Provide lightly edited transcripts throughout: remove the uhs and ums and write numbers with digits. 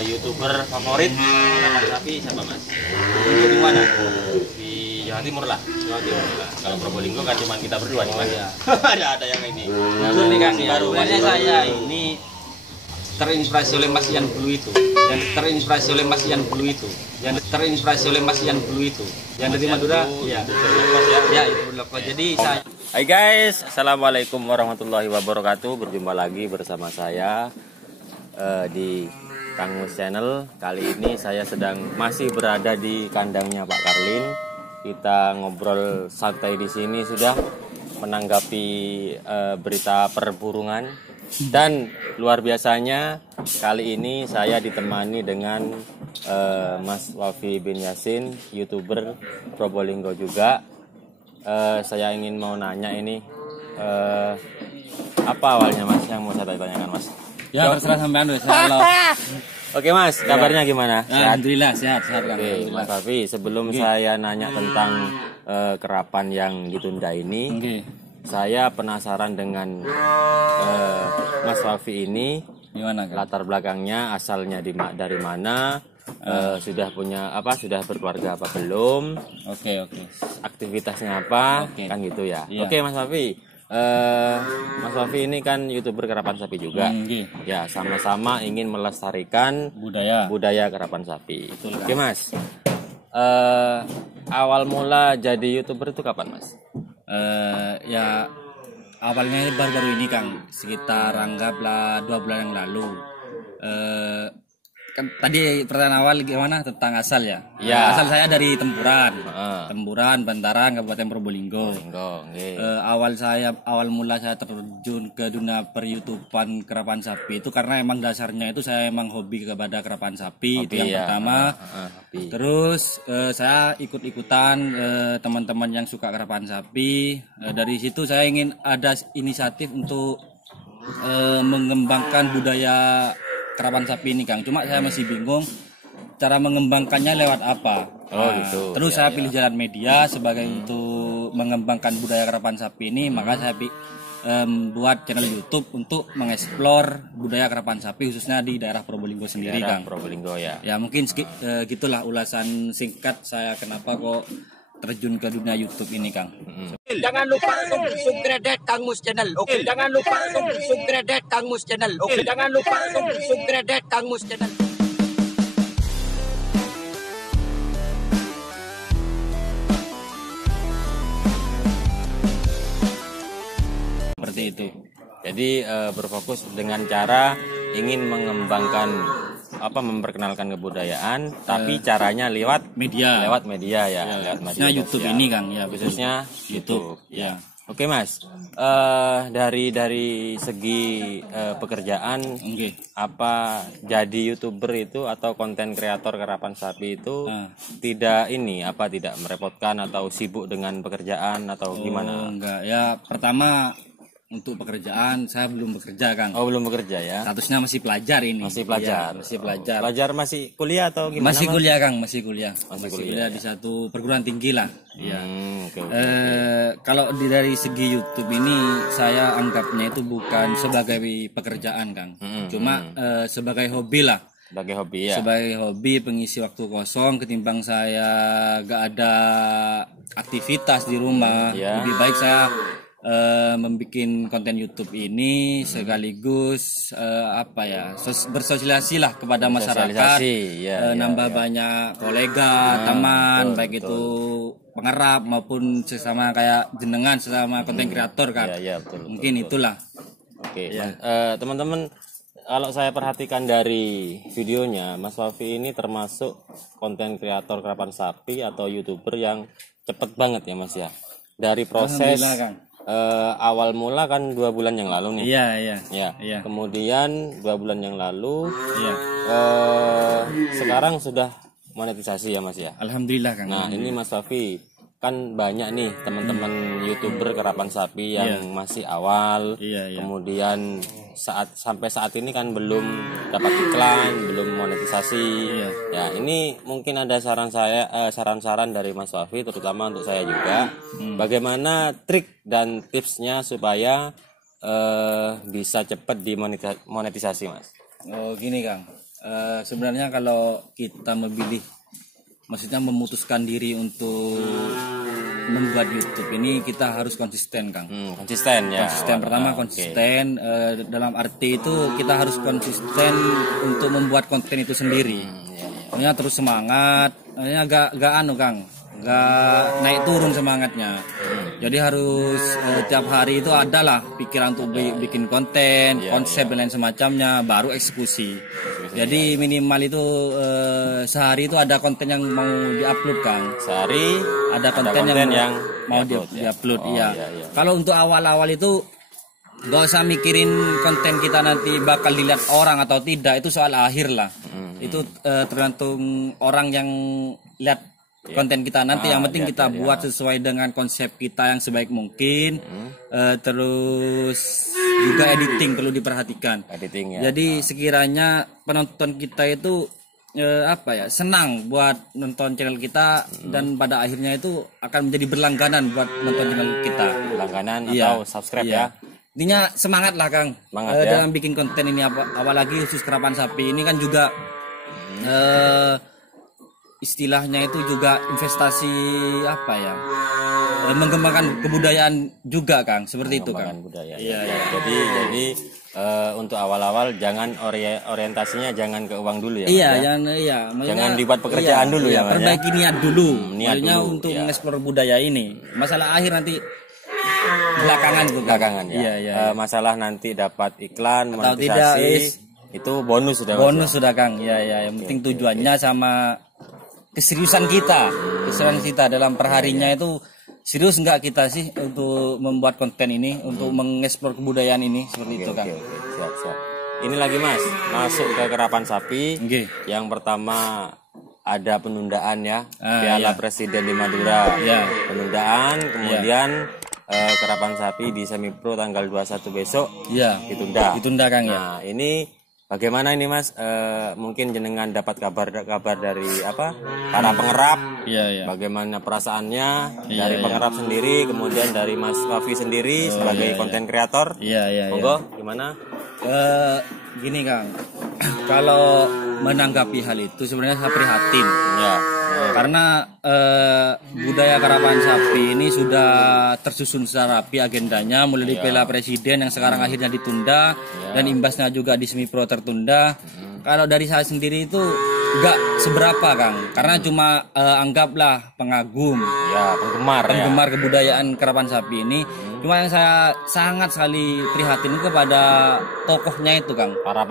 YouTuber favorit tanaman sapi siapa Mas? Di mana? Di Jawa Timur lah. Jawa Timur lah. Kalau Probolinggo kan cuma kita berdua nih Mas. Ya. ada yang ini. Nah, ini kan baru. Sebenarnya saya ini terinspirasi oleh Mas Ian Blue itu. Yang terinspirasi oleh Mas Ian Blue itu. Yang terinspirasi oleh Mas Ian Blue itu. Yang dari Madura, ya. Ya, itu berlepas. Jadi saya. Hai guys, assalamualaikum warahmatullahi wabarakatuh. Berjumpa lagi bersama saya di Kang Mus Channel. Kali ini saya masih berada di kandangnya Pak Karlin. Kita ngobrol santai di sini sudah menanggapi berita perburungan. Dan luar biasanya kali ini saya ditemani dengan Mas Wafi bin Yasin, YouTuber Probolinggo juga. Saya ingin mau nanya ini apa awalnya Mas yang mau saya tanyakan Mas? Ya terserah sampean wis. Halo. Oke Mas, kabarnya gimana? Alhamdulillah sehat kan. Oke, Mas Wafi, sebelum saya nanya tentang kerapan yang ditunda ini, saya penasaran dengan Mas Wafi ini. Gimana kan? Latar belakangnya, asalnya dari mana? Sudah punya apa? Sudah berkeluarga apa belum? Oke. Aktivitasnya apa? Kan gitu ya. Oke Mas Wafi. Mas Wafi ini kan YouTuber kerapan sapi juga. Ya, sama-sama ingin melestarikan budaya kerapan sapi. Betul, Oke Mas. Awal mula jadi YouTuber itu kapan Mas? Ya awalnya baru-baru ini Kang, sekitar anggaplah 2 bulan yang lalu. Kan tadi pertanyaan awal gimana tentang asal ya? Ya. Asal saya dari Tempuran, Bantaran, Kabupaten Probolinggo. Awal mula saya terjun ke dunia per-YouTubean kerapan sapi itu karena emang dasarnya itu saya emang hobi kepada kerapan sapi, itu yang pertama. Terus saya ikut-ikutan teman-teman yang suka kerapan sapi. Dari situ saya ingin ada inisiatif untuk mengembangkan budaya kerapan sapi ini Kang, cuma saya masih bingung cara mengembangkannya lewat apa. Gitu. Terus saya pilih jalan media sebagai untuk mengembangkan budaya kerapan sapi ini, maka saya buat channel YouTube untuk mengeksplor budaya kerapan sapi khususnya di daerah Probolinggo sendiri Kang. Probolinggo ya. Ya mungkin gitulah ulasan singkat saya kenapa kok terjun ke dunia YouTube ini Kang. Jangan lupa subscribe Kang Mus Channel. Oke. Jangan lupa subscribe Kang Mus Channel. Oke. Jangan lupa subscribe Kang Mus Channel. Seperti itu. Jadi berfokus dengan cara ingin mengembangkan memperkenalkan kebudayaan, tapi caranya lewat media ya. Lewat media YouTube ini Kang, ya khususnya YouTube. Ya. Oke Mas, dari segi pekerjaan, apa jadi YouTuber itu atau konten kreator kerapan sapi itu tidak merepotkan atau sibuk dengan pekerjaan atau gimana? Enggak, ya pertama untuk pekerjaan saya belum bekerja Kang. Oh belum bekerja ya? Statusnya masih pelajar ini. Masih pelajar. Ya, masih pelajar. Pelajar masih kuliah atau gimana? Masih kuliah Kang, masih kuliah. Masih kuliah di satu perguruan tinggi lah. Ya. Okay. Kalau dari segi YouTube ini saya anggapnya itu bukan sebagai pekerjaan Kang. Cuma sebagai hobi lah. Sebagai hobi ya. Sebagai hobi pengisi waktu kosong ketimbang saya gak ada aktivitas di rumah. Lebih baik saya membuat konten YouTube ini sekaligus bersosialisasi lah kepada masyarakat, nambah banyak kolega, teman, baik itu pengerap maupun sesama kayak jenengan sesama konten kreator kan. Betul, mungkin itulah. Oke. Teman-teman, kalau saya perhatikan dari videonya, Mas Wafi ini termasuk konten kreator kerapan sapi atau YouTuber yang cepet banget ya Mas ya. Dari proses awal mula kan 2 bulan yang lalu nih. Iya. Kemudian 2 bulan yang lalu, sekarang sudah monetisasi ya Mas ya. Alhamdulillah Kang. Nah ini Mas Wafi, kan banyak nih teman-teman YouTuber kerapan sapi yang masih awal. Kemudian sampai saat ini kan belum dapat iklan, belum monetisasi. Ya ini mungkin ada saran-saran dari Mas Wafi terutama untuk saya juga. Bagaimana trik dan tipsnya supaya bisa cepat dimonetisasi Mas? Oh gini Kang. Sebenarnya kalau kita maksudnya memutuskan diri untuk membuat YouTube ini, kita harus konsisten, Kang. Konsisten ya. Konsisten pertama konsisten dalam arti itu kita harus konsisten untuk membuat konten itu sendiri. Maksudnya terus semangat. Maksudnya gak Kang, gak naik turun semangatnya. Jadi harus tiap hari itu adalah pikiran untuk bikin konten, konsep dan lain semacamnya, baru eksekusi. Jadi minimal itu sehari itu ada konten yang mau diupload, Kang. Sehari ada konten yang mau diupload. Iya. Kalau untuk awal-awal itu gak usah mikirin konten kita nanti bakal dilihat orang atau tidak, itu soal akhir lah. Itu tergantung orang yang lihat konten kita nanti. Yang penting kita buat sesuai dengan konsep kita yang sebaik mungkin. Terus juga editing perlu diperhatikan. Jadi sekiranya penonton kita itu senang buat nonton channel kita, dan pada akhirnya itu akan menjadi berlangganan buat nonton channel kita. Langganan atau subscribe ya. Intinya semangat lah, Kang. Dalam bikin konten ini, apalagi khusus Kerapan Sapi ini kan juga istilahnya itu juga investasi mengembangkan kebudayaan juga, Kang, seperti itu, Kang. Budaya. Jadi untuk awal-awal jangan orientasinya jangan ke uang dulu ya. Jangan dibuat pekerjaan dulu ya. Perbaiki niat dulu. Maksudnya untuk mengeksplor budaya ini. Masalah akhir nanti belakangan tuh. Masalah nanti dapat iklan, monetisasi itu bonus sudah. Kang. Yang penting tujuannya sama keseriusan kita dalam perharinya itu serius nggak kita sih untuk membuat konten ini, untuk mengeksplor kebudayaan ini, seperti itu, Kang. Siap. Ini lagi Mas, masuk ke Kerapan Sapi. Yang pertama ada penundaan ya, Piala Presiden di Madura. Penundaan, kemudian Kerapan Sapi di Semi Pro tanggal 21 besok ditunda, Kang. Nah, ini bagaimana ini Mas? Mungkin jenengan dapat kabar dari para pengerap? Bagaimana perasaannya dari pengerap sendiri, kemudian dari Mas Wafi sendiri sebagai konten kreator? Monggo, gimana? Gini, Kang. Kalau menanggapi hal itu sebenarnya saya prihatin. Karena budaya Kerapan Sapi ini sudah tersusun secara rapi agendanya, mulai dari Piala Presiden yang sekarang akhirnya ditunda, dan imbasnya juga di Semi Pro tertunda. Kalau dari saya sendiri itu gak seberapa, Kang, karena cuma anggaplah pengagum, penggemar kebudayaan Kerapan Sapi ini. Cuma yang saya sangat sekali prihatin kepada tokohnya itu, Kang. Para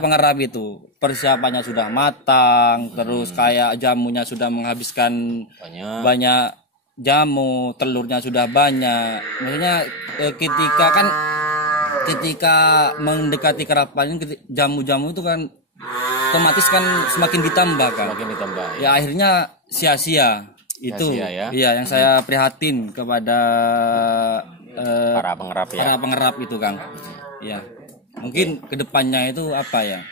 pengerap itu. Persiapannya sudah matang, terus kayak jamunya sudah menghabiskan banyak jamu, telurnya sudah banyak. Maksudnya ketika mendekati kerapan, jamu-jamu itu kan otomatis kan semakin ditambah, Kang. Ya akhirnya sia-sia. Itu yang saya prihatin kepada para pengerap itu, Kang. Mungkin kedepannya itu agak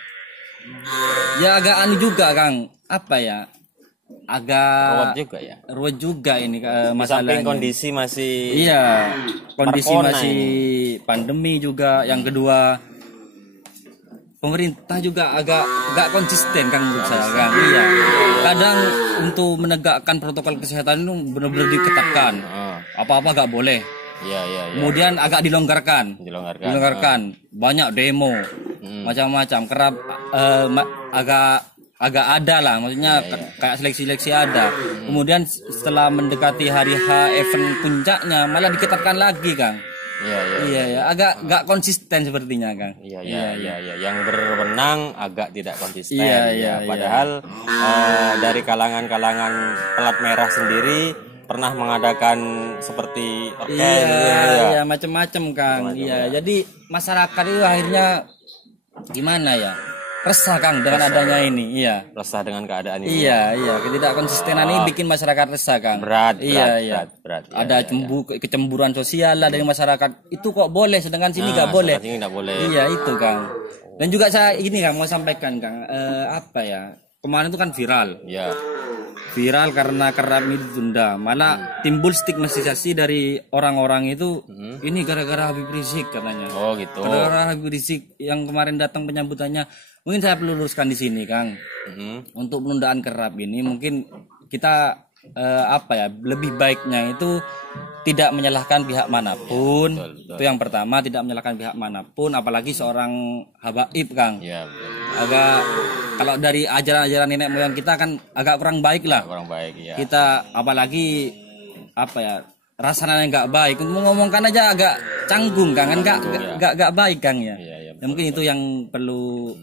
aneh juga, Kang. Agak ruwet juga ini masalahnya. Kondisi masih pandemi juga. Yang kedua, pemerintah juga agak konsisten, Kang, menurut saya, Kang. Kadang untuk menegakkan protokol kesehatan itu benar-benar diketatkan. Apa-apa gak boleh. Kemudian agak dilonggarkan. Banyak demo, macam-macam. Kerap agak ada lah, maksudnya kayak seleksi ada. Kemudian setelah mendekati hari event puncaknya malah diketatkan lagi, Kang. Agak gak konsisten sepertinya, Kang. Yang berwenang agak tidak konsisten. Padahal dari kalangan pelat merah sendiri pernah mengadakan seperti macam-macam, Kang. Jadi masyarakat itu akhirnya gimana ya? Resah, Kang, dengan adanya ini. Resah dengan keadaan ini. Ketidakkonsistenan ini bikin masyarakat resah, Kang. Berat. Ada kecemburuan sosial lah dari masyarakat. Itu kok boleh, sedangkan sini nggak boleh. Sini nggak boleh. Itu, Kang. Dan juga saya ini, Kang, mau sampaikan, Kang, kemarin itu kan viral. Ya. Viral karena kerap ini ditunda. Malah timbul stigmatisasi dari orang-orang itu ini gara-gara Habib Rizik katanya. Oh gitu. Gara-gara Habib Rizik yang kemarin datang penyambutannya. Mungkin saya perlu luruskan di sini, Kang. Untuk penundaan kerap ini mungkin kita lebih baiknya itu tidak menyalahkan pihak manapun. Betul. Itu yang pertama, tidak menyalahkan pihak manapun, apalagi seorang habaib, Kang. Iya, betul. Agak kalau dari ajaran-ajaran nenek moyang kita kan agak kurang baik lah. Kurang baik ya. Kita apalagi rasanya nggak baik. Ngomongkan aja agak canggung, Kang. Kan nggak baik, Kang ya. Iya, Mungkin itu yang perlu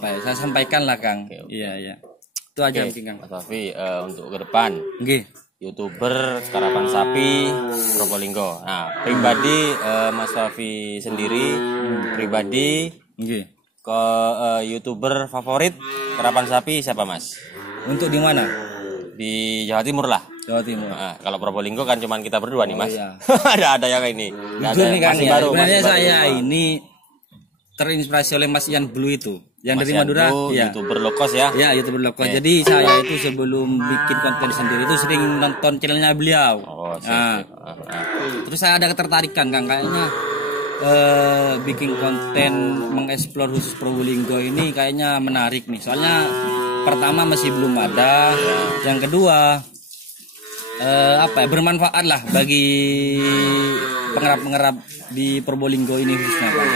saya sampaikan lah, Kang. Okay. Iya. Itu aja mungkin, Kang. Mas Wafi, untuk ke depan. Nggih. YouTuber Karapan Sapi Probolinggo. Nah, pribadi Mas Wafi sendiri pribadi Nggih. ke YouTuber favorit Karapan Sapi siapa, Mas? Untuk di mana? Di Jawa Timur lah. Jawa Timur. Nah, kalau Probolinggo kan cuman kita berdua nih, Mas. Iya. ada yang ini. Jujur nih, Kang, ya. Sebenarnya saya ini terinspirasi oleh Mas Ian Blue itu. Yang Mas dari Madura, ya. YouTuber low cost ya. Ya, YouTuber low cost. Jadi saya itu sebelum bikin konten sendiri itu sering nonton channelnya beliau. Oh, Terus saya ada ketertarikan, Kang, kayaknya bikin konten mengeksplor khusus Probolinggo ini kayaknya menarik nih. Soalnya pertama masih belum ada, yang kedua bermanfaat lah bagi pengerap-pengerap di Probolinggo ini khususnya, Kang.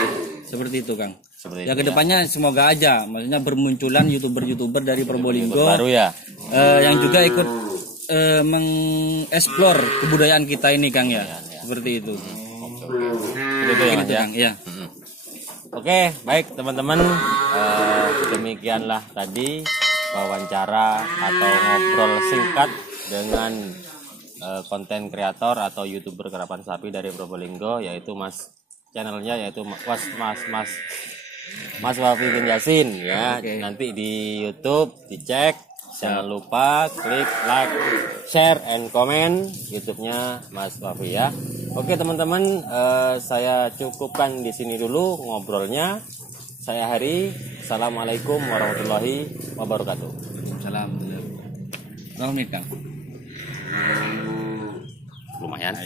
Seperti itu, Kang. Ya kedepannya semoga aja, maksudnya bermunculan youtuber dari Probolinggo baru ya, yang juga ikut mengeksplor kebudayaan kita ini, Kang ya. Seperti itu. Itu ya, Mas, Kang. Ya. Oke, baik teman-teman, demikianlah tadi wawancara atau ngobrol singkat dengan konten kreator atau YouTuber Karapan Sapi dari Probolinggo, yaitu channelnya yaitu Mas Wafi bin Yasin ya. Okay. Nanti di YouTube dicek, jangan lupa klik like, share, and comment YouTube-nya Mas Wafi ya. Oke teman-teman, saya cukupkan di sini dulu ngobrolnya. Saya Hari, assalamualaikum warahmatullahi wabarakatuh. Salam. Berapa menit, Kang? Lumayan.